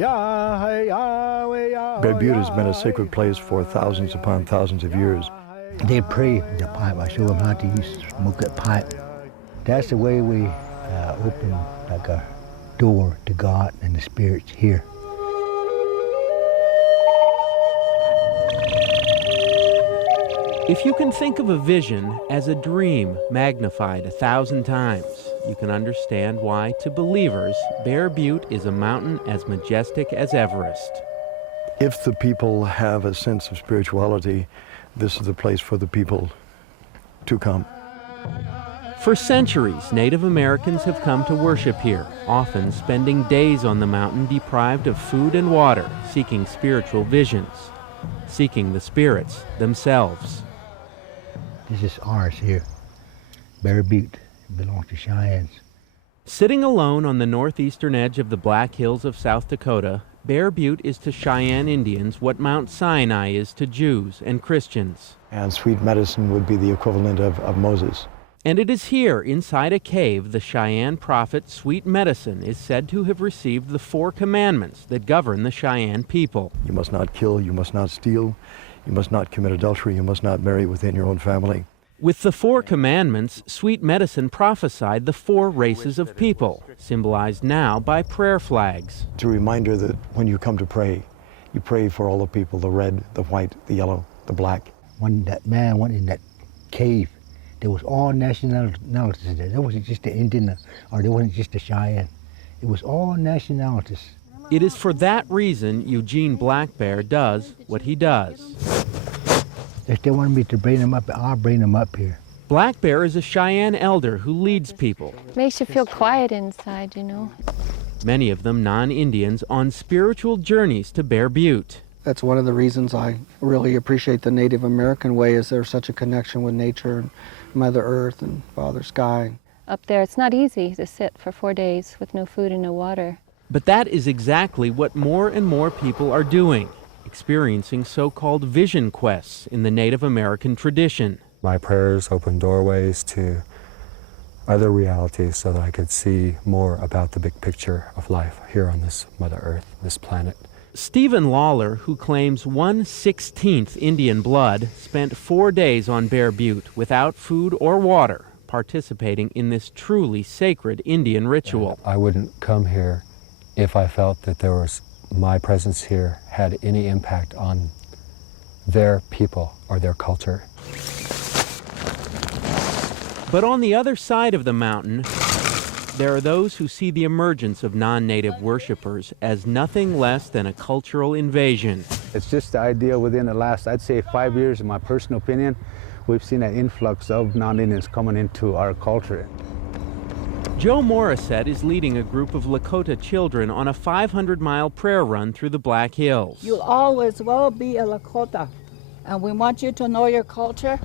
Bear Butte has been a sacred place for thousands upon thousands of years. They pray with the pipe. I show them how to smoke that pipe. That's the way we open like a door to God and the spirits here. If you can think of a vision as a dream magnified 1,000 times, you can understand why, to believers, Bear Butte is a mountain as majestic as Everest. If the people have a sense of spirituality, this is the place for the people to come. For centuries, Native Americans have come to worship here, often spending days on the mountain deprived of food and water, seeking spiritual visions, seeking the spirits themselves. This is ours here. Bear Butte. It belongs to Cheyennes. Sitting alone on the northeastern edge of the Black Hills of South Dakota, Bear Butte is to Cheyenne Indians what Mount Sinai is to Jews and Christians. And Sweet Medicine would be the equivalent of Moses. And it is here, inside a cave, the Cheyenne prophet Sweet Medicine is said to have received the 4 commandments that govern the Cheyenne people. You must not kill, you must not steal, you must not commit adultery, you must not marry within your own family. With the 4 commandments, Sweet Medicine prophesied the 4 races of people, symbolized now by prayer flags. It's a reminder that when you come to pray, you pray for all the people, the red, the white, the yellow, the black. When that man went in that cave, there was all nationalities there. There wasn't just the Indian or there wasn't just the Cheyenne. It was all nationalities. It is for that reason Eugene Black Bear does what he does. If they wanted me to bring them up, I'll bring them up here. Black Bear is a Cheyenne elder who leads people. Makes you feel quiet inside, you know. Many of them non-Indians on spiritual journeys to Bear Butte. That's one of the reasons I really appreciate the Native American way, is there's such a connection with nature and Mother Earth and Father Sky. Up there, it's not easy to sit for 4 days with no food and no water. But that is exactly what more and more people are doing, experiencing so-called vision quests in the Native American tradition. My prayers opened doorways to other realities so that I could see more about the big picture of life here on this Mother Earth, this planet. Stephen Lawler, who claims 1/16 Indian blood, spent 4 days on Bear Butte without food or water, participating in this truly sacred Indian ritual. I wouldn't come here if I felt that my presence here had any impact on their people or their culture. But on the other side of the mountain, there are those who see the emergence of non-native worshipers as nothing less than a cultural invasion. It's just the idea within the last, I'd say 5 years, in my personal opinion, we've seen an influx of non-Indians coming into our culture. Joe Morissette is leading a group of Lakota children on a 500-mile prayer run through the Black Hills. You'll always will be a Lakota, and we want you to know your culture.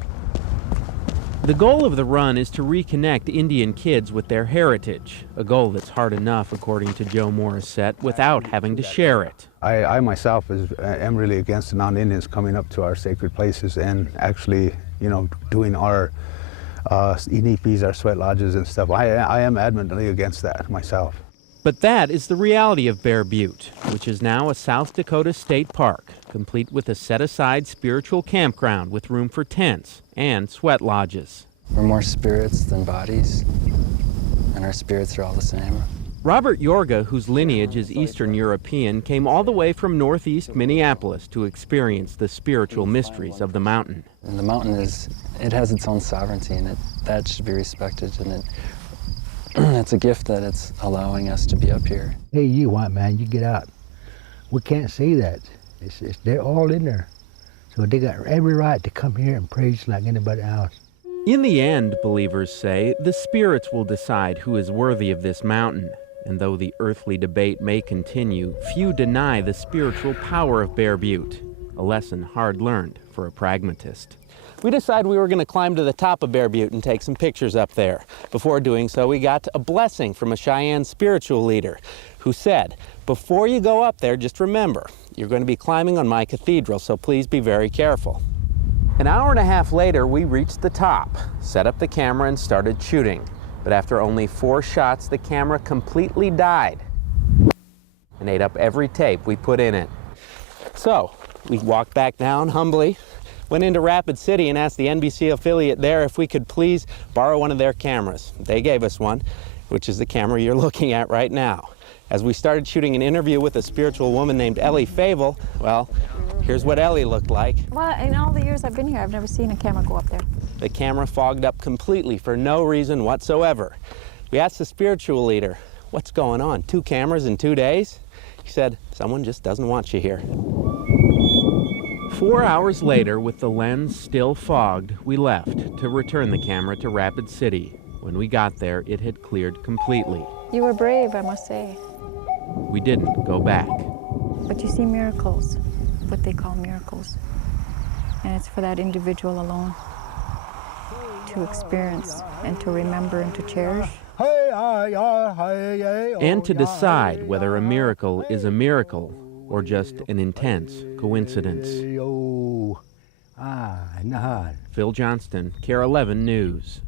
The goal of the run is to reconnect Indian kids with their heritage, a goal that's hard enough, according to Joe Morissette, without having to share it. I myself am really against the non-Indians coming up to our sacred places and actually, doing our inipis, our sweat lodges and stuff. I am adamantly against that myself. But that is the reality of Bear Butte, which is now a South Dakota state park, complete with a set-aside spiritual campground with room for tents and sweat lodges. We're more spirits than bodies, and our spirits are all the same. Robert Yorga, whose lineage is Eastern European, came all the way from northeast Minneapolis to experience the spiritual mysteries of the mountain. And the mountain it has its own sovereignty, and that should be respected, and it's a gift that it's allowing us to be up here. Hey, you white man, you get out. We can't see that. They're all in there. So they got every right to come here and pray just like anybody else. In the end, believers say, the spirits will decide who is worthy of this mountain. And though the earthly debate may continue, few deny the spiritual power of Bear Butte, a lesson hard learned for a pragmatist. We decided we were going to climb to the top of Bear Butte and take some pictures up there. Before doing so, we got a blessing from a Cheyenne spiritual leader who said, before you go up there, just remember, you're going to be climbing on my cathedral, so please be very careful. An hour and a half later, we reached the top, set up the camera and started shooting. But after only 4 shots, the camera completely died. and ate up every tape we put in it. So we walked back down humbly, went into Rapid City and asked the NBC affiliate there if we could please borrow one of their cameras. They gave us one, which is the camera you're looking at right now. As we started shooting an interview with a spiritual woman named Ellie Fable, well, here's what Ellie looked like. Well, in all the years I've been here, I've never seen a camera go up there. The camera fogged up completely for no reason whatsoever. We asked the spiritual leader, what's going on? 2 cameras in 2 days? He said, someone just doesn't want you here. 4 hours later, with the lens still fogged, we left to return the camera to Rapid City. When we got there, it had cleared completely. You were brave, I must say. We didn't go back. But you see miracles, what they call miracles. And it's for that individual alone to experience and to remember and to cherish. And to decide whether a miracle is a miracle or just an intense coincidence. Phil Johnston, KARE 11 News.